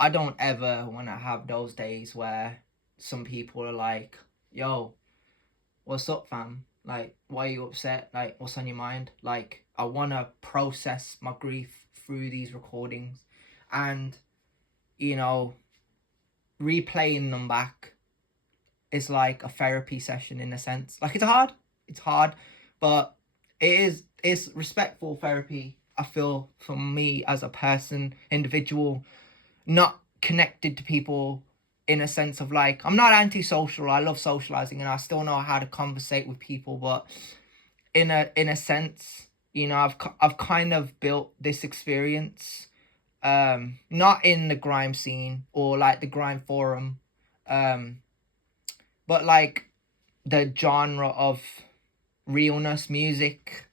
I don't ever want to have those days where some people are like, yo, what's up, fam? Like, why are you upset? Like, what's on your mind? Like, I want to process my grief through these recordings, and, you know, replaying them back is like a therapy session in a sense. Like, it's hard, but it's respectful therapy, I feel, for me as a person, individual, not connected to people in a sense of like, I'm not antisocial. I love socializing and I still know how to conversate with people, but in a sense, you know, I've kind of built this experience, not in the grime scene or like the grime forum, um but like the genre of realness music,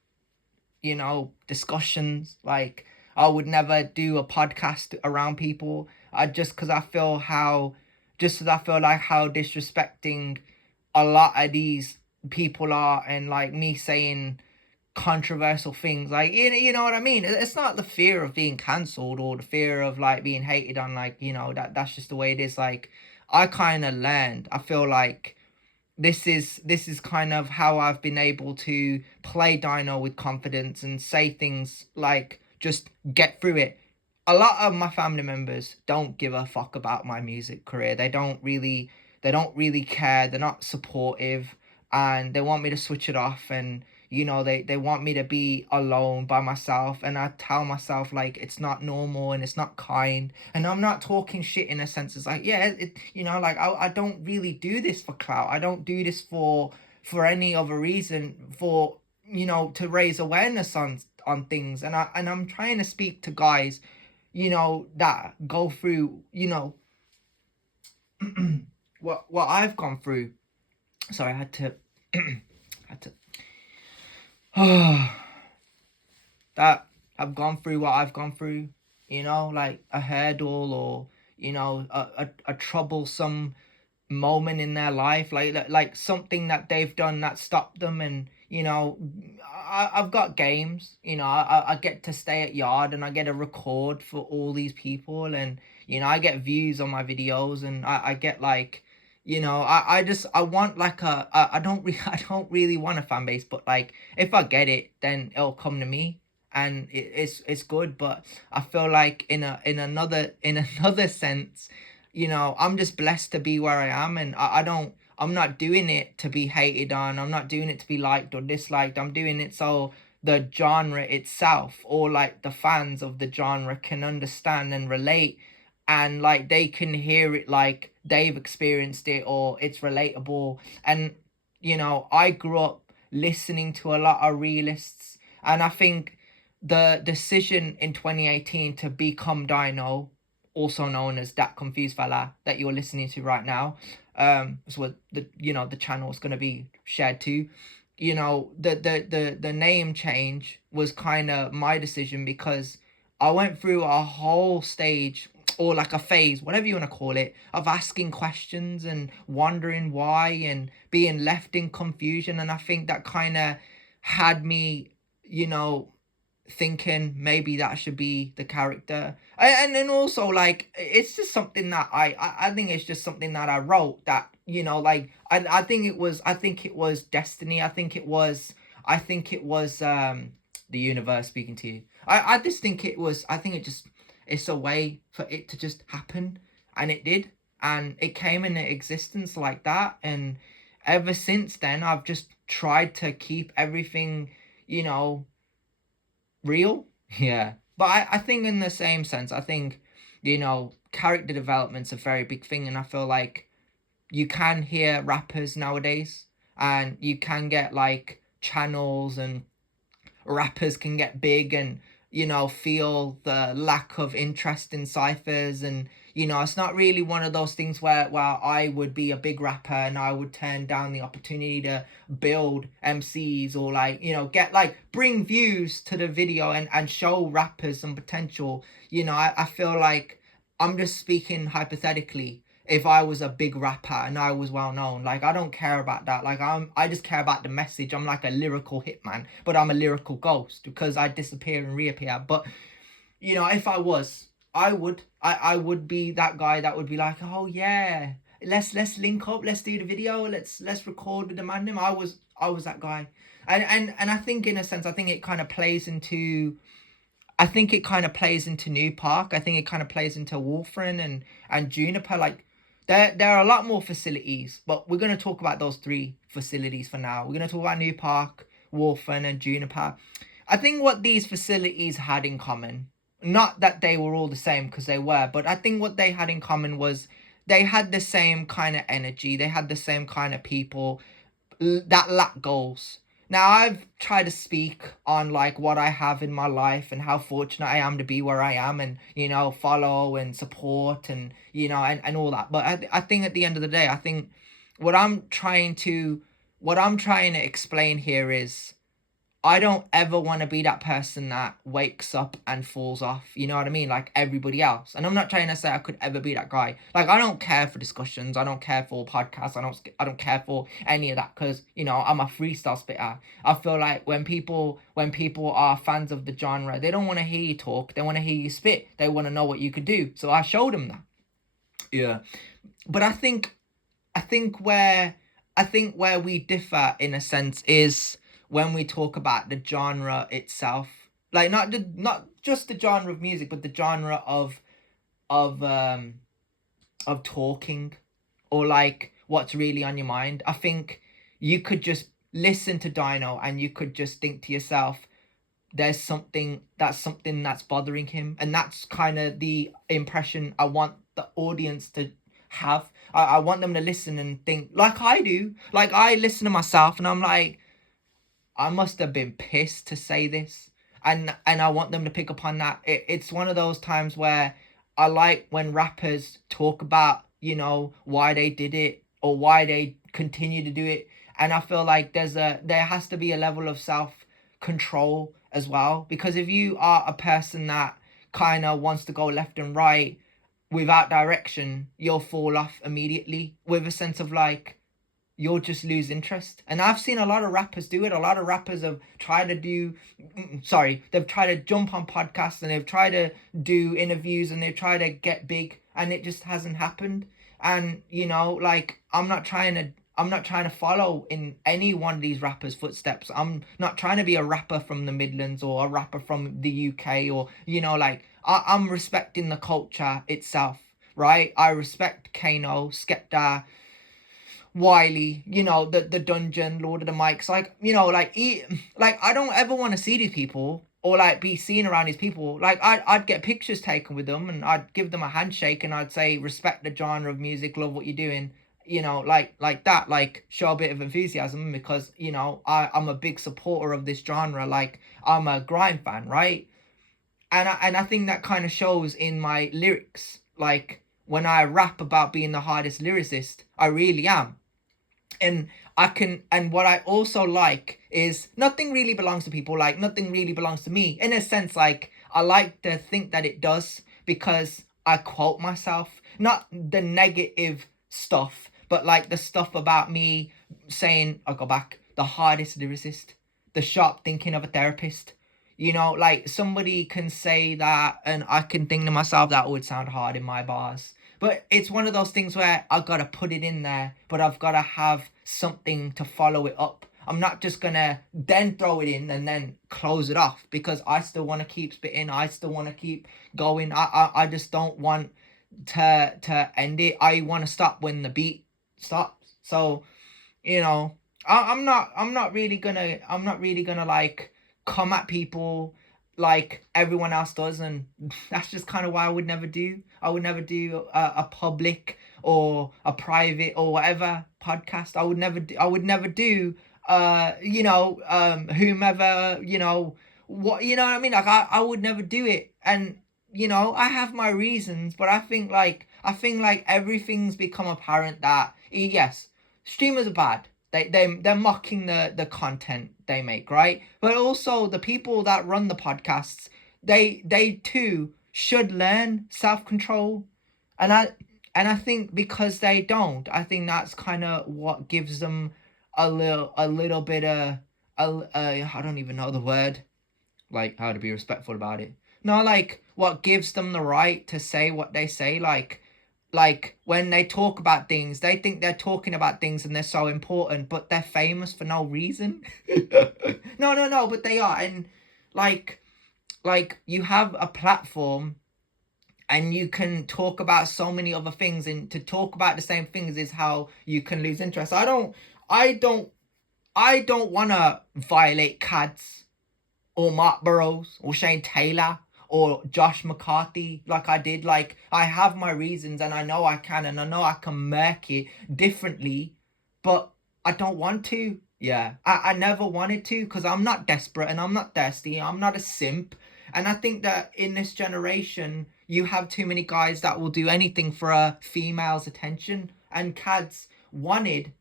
you know, discussions. Like, I would never do a podcast around people. I just because I feel how, just because I feel like how disrespecting a lot of these people are, and like me saying controversial things, like, you know what I mean. It's not the fear of being cancelled or the fear of like being hated on, like, you know, that's just the way it is. Like, I kind of learned, I feel like this is kind of how I've been able to play Dino with confidence and say things like, just get through it. A lot of my family members don't give a fuck about my music career. They don't really care. They're not supportive, and they want me to switch it off, and you know, they want me to be alone by myself, and I tell myself like it's not normal and it's not kind. And I'm not talking shit in a sense. It's like, yeah, you know, like I don't really do this for clout. I don't do this for any other reason, for, you know, to raise awareness on things. And I'm trying to speak to guys, you know, that go through, you know, what I've gone through. Sorry, I had to had to that have gone through what I've gone through, you know, like a hurdle, or, you know, a troublesome moment in their life, like something that they've done that stopped them. And, you know, I've got games, you know, I get to stay at yard and I get a record for all these people, and, you know, I get views on my videos, and I get like, you know, I want like I don't really I don't really want a fan base, but like if I get it, then it'll come to me, and it's good. But I feel like in another sense, you know, I'm just blessed to be where I am, and I'm not doing it to be hated on. I'm not doing it to be liked or disliked. I'm doing it so the genre itself, or like the fans of the genre, can understand and relate, and like they can hear it like they've experienced it, or it's relatable. And, you know, I grew up listening to a lot of realists, and I think the decision in 2018 to become Dino, also known as Dat Confused Fella, that you're listening to right now, is what the, you know, the channel is going to be shared to. You know, the name change was kind of my decision, because I went through a whole stage, or like a phase, whatever you want to call it, of asking questions and wondering why and being left in confusion. And I think that kind of had me, you know, thinking maybe that should be the character. And then also, like, it's just something that I think it's just something that I wrote, that, you know, like I think it was destiny. I think it was the universe speaking to you. I just think it was, I think it's a way for it to just happen, and it did, and it came into existence like that. And ever since then, I've just tried to keep everything, you know, real. Yeah. But I think in the same sense, I think, you know, character development's a very big thing, and I feel like you can hear rappers nowadays, and you can get like channels, and rappers can get big, and, you know, feel the lack of interest in ciphers. And, you know, it's not really one of those things where I would be a big rapper and I would turn down the opportunity to build MCs, or like, you know, get like bring views to the video, and show rappers some potential. You know, I feel like, I'm just speaking hypothetically, if I was a big rapper and I was well known, like, I don't care about that. Like, I just care about the message. I'm like a lyrical hitman, but I'm a lyrical ghost because I disappear and reappear. But, you know, if I was, I would be that guy that would be like, oh yeah, let's link up, let's do the video, let's record with the man. I was that guy. And I think in a sense, I think it kind of plays into New Park. I think it kind of plays into Wolfren and Juniper. Like there are a lot more facilities, but we're gonna talk about those three facilities for now. We're gonna talk about New Park, Wolfren, and Juniper. I think what these facilities had in common, not that they were all the same because they were, but I think what they had in common was they had the same kind of energy, they had the same kind of people that lack goals. Now I've tried to speak on like what I have in my life and how fortunate I am to be where I am, and follow and support and and all that. But I think at the end of the day, I think what I'm trying to explain here is I don't ever want to be that person that wakes up and falls off, you know what I mean? Like everybody else. And I'm not trying to say I could ever be that guy. Like I don't care for discussions. I don't care for podcasts. I don't care for any of that because, I'm a freestyle spitter. I feel like when people are fans of the genre, they don't want to hear you talk. They want to hear you spit. They want to know what you could do. So I showed them that. Yeah. But I think where we differ in a sense is when we talk about the genre itself, like not just the genre of music, but the genre of talking, or like what's really on your mind. I think you could just listen to Dino and you could just think to yourself, there's something that's bothering him, and that's kind of the impression I want the audience to have. I want them to listen and think like I do. Like I listen to myself and I'm like, I must have been pissed to say this, and I want them to pick up on that. It's one of those times where I like when rappers talk about why they did it or why they continue to do it, and I feel like there has to be a level of self control as well, because if you are a person that kind of wants to go left and right without direction, you'll fall off immediately with a sense of like, you'll just lose interest. And I've seen a lot of rappers do it. A lot of rappers have tried to they've tried to jump on podcasts and they've tried to do interviews and they've tried to get big, and it just hasn't happened. And like I'm not trying to follow in any one of these rappers' footsteps. I'm not trying to be a rapper from the Midlands or a rapper from the UK, or like I'm respecting the culture itself, right? I respect Kano, Skepta, Wiley, the Dungeon, Lord of the Mics, like, like I don't ever want to see these people or like be seen around these people. Like I'd get pictures taken with them and I'd give them a handshake and I'd say, respect the genre of music, love what you're doing, like that, like show a bit of enthusiasm because, I'm a big supporter of this genre. Like I'm a grime fan, right? And I think that kind of shows in my lyrics. Like when I rap about being the hardest lyricist, I really am. And what I also like is nothing really belongs to people, like nothing really belongs to me in a sense. Like I like to think that it does, because I quote myself, not the negative stuff, but like the stuff about me saying, I go back, the hardest lyricist, the sharp thinking of a therapist. Like somebody can say that and I can think to myself, that would sound hard in my bars. But it's one of those things where I've got to put it in there, but I've got to have something to follow it up. I'm not just going to then throw it in and then close it off, because I still want to keep spitting. I still want to keep going. I just don't want to end it. I want to stop when the beat stops. So, I'm not really gonna like come at people like everyone else does, and that's just kind of why I would never do a public or a private or whatever podcast. I would never do whomever, what, what I mean, like I would never do it. And I have my reasons, but I think like everything's become apparent that yes, streamers are bad. They're mocking the content they make, right? But also the people that run the podcasts, they too should learn self-control. And I think because they don't, I think that's kind of what gives them a little bit of I don't even know the word, like how to be respectful about it. No, like what gives them the right to say what they say. Like when they talk about things, they think they're talking about things and they're so important, but they're famous for no reason. No, but they are. And like you have a platform and you can talk about so many other things, and to talk about the same things is how you can lose interest. I don't want to violate Cads or Mark Burrows or Shane Taylor or Josh McCarthy like I did. Like, I have my reasons and I know I can, and I know I can murk it differently, but I don't want to. Yeah, I never wanted to, because I'm not desperate and I'm not thirsty. I'm not a simp. And I think that in this generation, you have too many guys that will do anything for a female's attention. And Cads wanted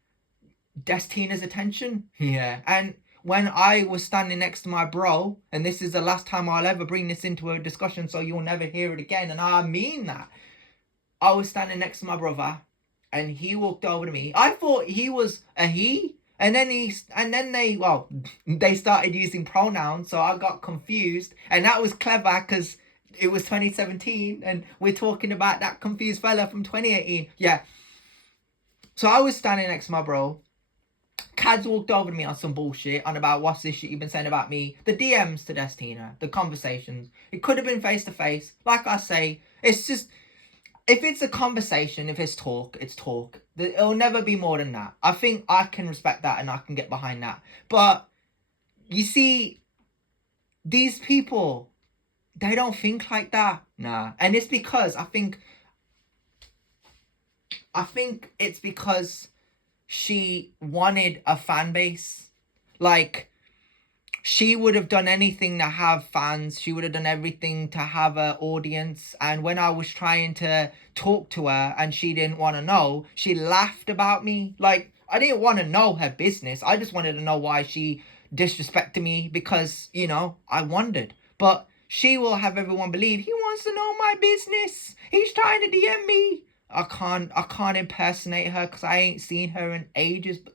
Destina's attention. Yeah. And when I was standing next to my bro, and this is the last time I'll ever bring this into a discussion, so you'll never hear it again, and I mean that. I was standing next to my brother, and he walked over to me. I thought he was a he, and then they started using pronouns, so I got confused, and that was clever because it was 2017, and we're talking about that confused fella from 2018. Yeah. So I was standing next to my bro. Cads walked over to me on some bullshit on about what's this shit you've been saying about me. The DMs to Destina, the conversations. It could have been face to face. Like I say, it's just, if it's a conversation, if it's talk, it's talk. It'll never be more than that. I think I can respect that and I can get behind that. But you see, these people, they don't think like that. Nah. And it's because I think it's because she wanted a fan base. Like, she would have done anything to have fans. She would have done everything to have an audience. And when I was trying to talk to her and she didn't want to know, she laughed about me. Like, I didn't want to know her business. I just wanted to know why she disrespected me, because, you know, I wondered. But she will have everyone believe he wants to know my business. He's trying to DM me. I can't impersonate her because I ain't seen her in ages. But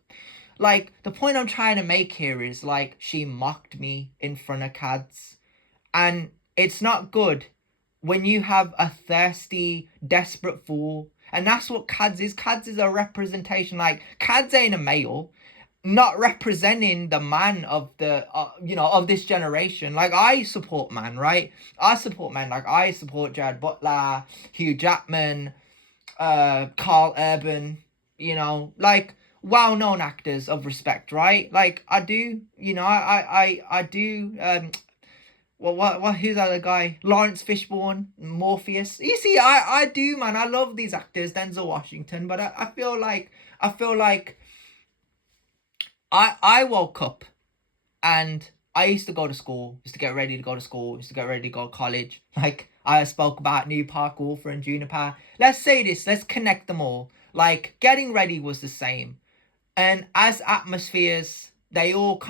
like, the point I'm trying to make here is, like, she mocked me in front of Cads, and it's not good when you have a thirsty, desperate fool. And that's what Cads is. Cads is a representation. Like, Cads ain't a male, not representing the man of the of this generation. Like, I support man, right? I support men. Like, I support Jared Butler, Hugh Jackman, Carl Urban, like, well-known actors of respect, right? Like, I do, I do. Who's the other guy? Lawrence Fishburne, Morpheus. You see, I do, man. I love these actors, Denzel Washington, but I feel like I woke up and I used to go to school, used to get ready to go to school, used to get ready to go to college. Like, I spoke about New Park, Wolfer, and Juniper. Let's say this, let's connect them all. Like, getting ready was the same. And as atmospheres, they all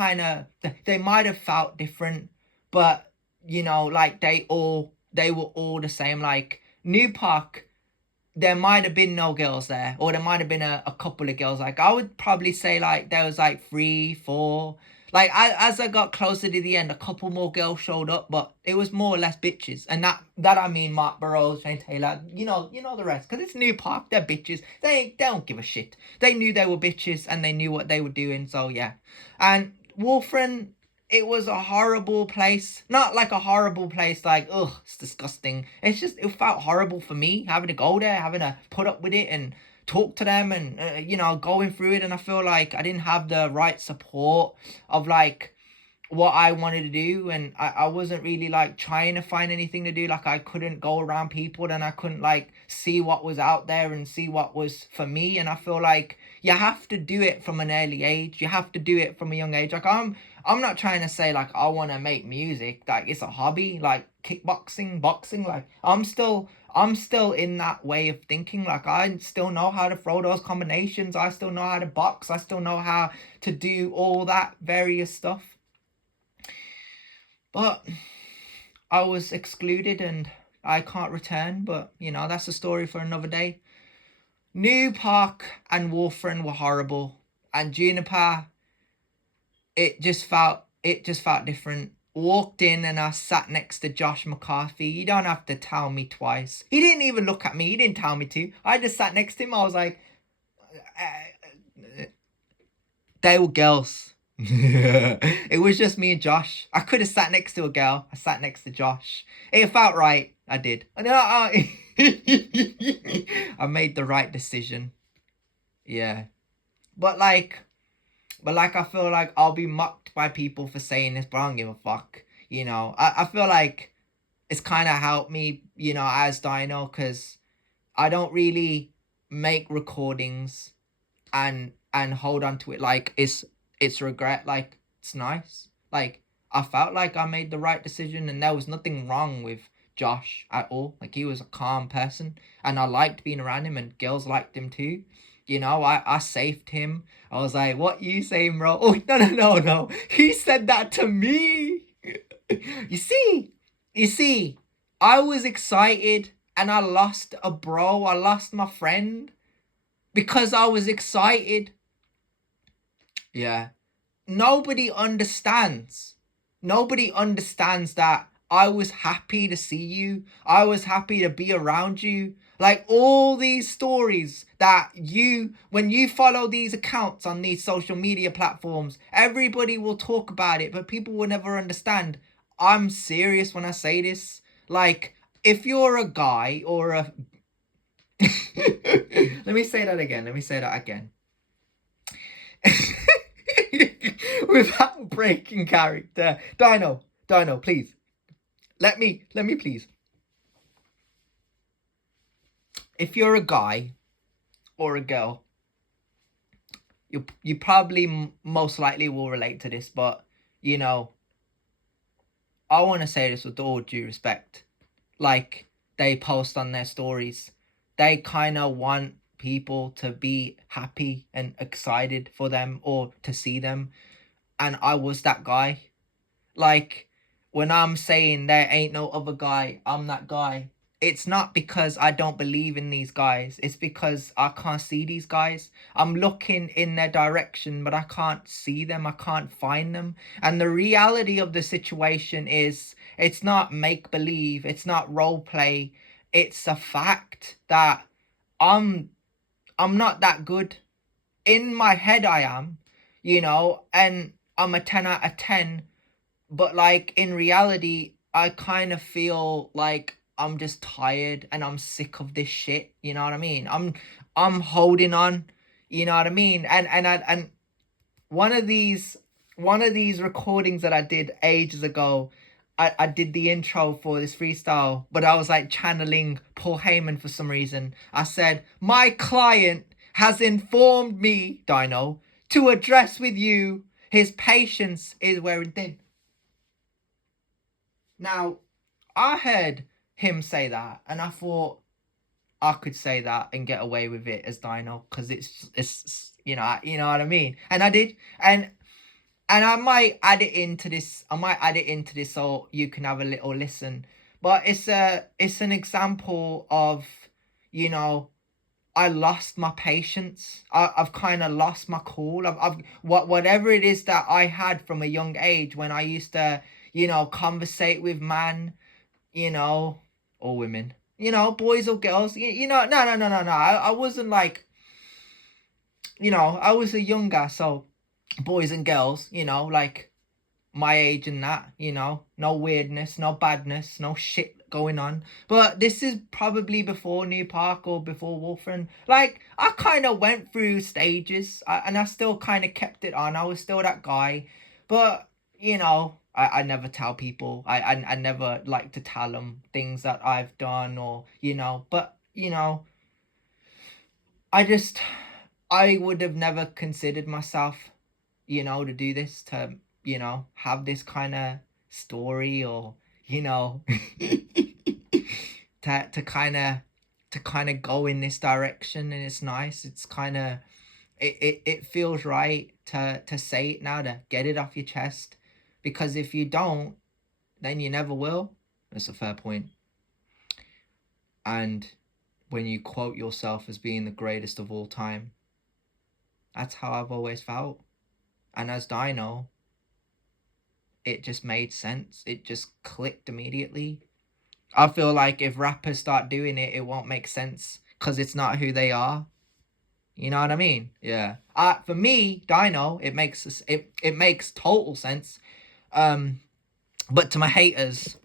they might have felt different, but, like, they were all the same. Like, New Park, there might have been no girls there, or there might have been a couple of girls. Like, I would probably say, like, there was like 3, 4. Like, as I got closer to the end, a couple more girls showed up, but it was more or less bitches. And that I mean Mark Burrows, Shane Taylor, you know the rest. Because it's New Park, they're bitches. They don't give a shit. They knew they were bitches and they knew what they were doing, so yeah. And Wolfren, it was a horrible place. Not like a horrible place, like, ugh, it's disgusting. It's just, it felt horrible for me, having to go there, having to put up with it and talk to them, and going through it. And I feel like I didn't have the right support of, like, what I wanted to do, and I wasn't really, like, trying to find anything to do. Like, I couldn't go around people, and I couldn't, like, see what was out there and see what was for me. And I feel like you have to do it from an early age. You have to do it from a young age. Like, I'm not trying to say, like, I want to make music, like, it's a hobby, like kickboxing, boxing. Like, I'm still in that way of thinking. Like, I still know how to throw those combinations. I still know how to box. I still know how to do all that various stuff. But I was excluded and I can't return. But, that's a story for another day. New Park and Warfarin were horrible. And Juniper, it just felt different. walked in and I sat next to Josh McCarthy. You don't have to tell me twice. He didn't even look at me. He didn't tell me to. I just sat next to him. I was like, they were girls. It was just me and Josh. I could have sat next to a girl. I sat next to Josh. It felt right. I did. I made the right decision. Yeah. But like I feel like I'll be mocked by people for saying this, but I don't give a fuck. You know, I feel like it's kind of helped me, you know, as Dino, because I don't really make recordings and hold on to it like it's regret. Like, it's nice. Like, I felt like I made the right decision and there was nothing wrong with Josh at all. Like, he was a calm person and I liked being around him and girls liked him too. You know, I saved him. I was like, what you saying, bro? Oh, no. He said that to me. You see, I was excited and I lost a bro. I lost my friend because I was excited. Yeah. Nobody understands. Nobody understands that I was happy to see you. I was happy to be around you. Like, all these stories that when you follow these accounts on these social media platforms, everybody will talk about it, but people will never understand. I'm serious when I say this. Like, if you're a guy or a... Let me say that again. Without breaking character. Dino, please. Let me please. If you're a guy or a girl, you probably most likely will relate to this, but, you know, I want to say this with all due respect. Like, they post on their stories. They kind of want people to be happy and excited for them or to see them. And I was that guy. Like, when I'm saying there ain't no other guy, I'm that guy. It's not because I don't believe in these guys. It's because I can't see these guys. I'm looking in their direction, but I can't see them. I can't find them. And the reality of the situation is, it's not make-believe. It's not role-play. It's a fact that I'm not that good. In my head, I am, you know, and I'm a 10 out of 10. But, like, in reality, I kind of feel like I'm just tired and I'm sick of this shit. You know what I mean? I'm holding on. You know what I mean? And one of these recordings that I did ages ago, I did the intro for this freestyle, but I was like channeling Paul Heyman for some reason. I said, my client has informed me, Dino, to address with you his patience is wearing thin. Now, I heard him say that, and I thought I could say that and get away with it as Dino, because it's you know what I mean. And I did, and I might add it into this. So you can have a little listen. But it's an example of, you know, I lost my patience. I've kind of lost my cool. Whatever it is that I had from a young age when I used to, you know, conversate with man, you know, or women, you know, boys or girls, you know, no. I wasn't like, you know, I was a younger, so boys and girls, you know, like my age and that, you know, no weirdness, no badness, no shit going on. But this is probably before New Park or before Wolfren. Like, I kind of went through stages, and I still kind of kept it on. I was still that guy. But, you know, I never tell people. I never like to tell them things that I've done or, you know. But, you know, I would have never considered myself, you know, to do this, to, you know, have this kind of story, or, you know, to kind of go in this direction. And it's nice. It's kind of, it feels right to say it now, to get it off your chest, because if you don't, then you never will. That's a fair point. And when you quote yourself as being the greatest of all time, that's how I've always felt. And as Dino, it just made sense. It just clicked immediately. I feel like if rappers start doing it, it won't make sense because it's not who they are. You know what I mean? Yeah. For me, Dino, it makes total sense. But to my haters,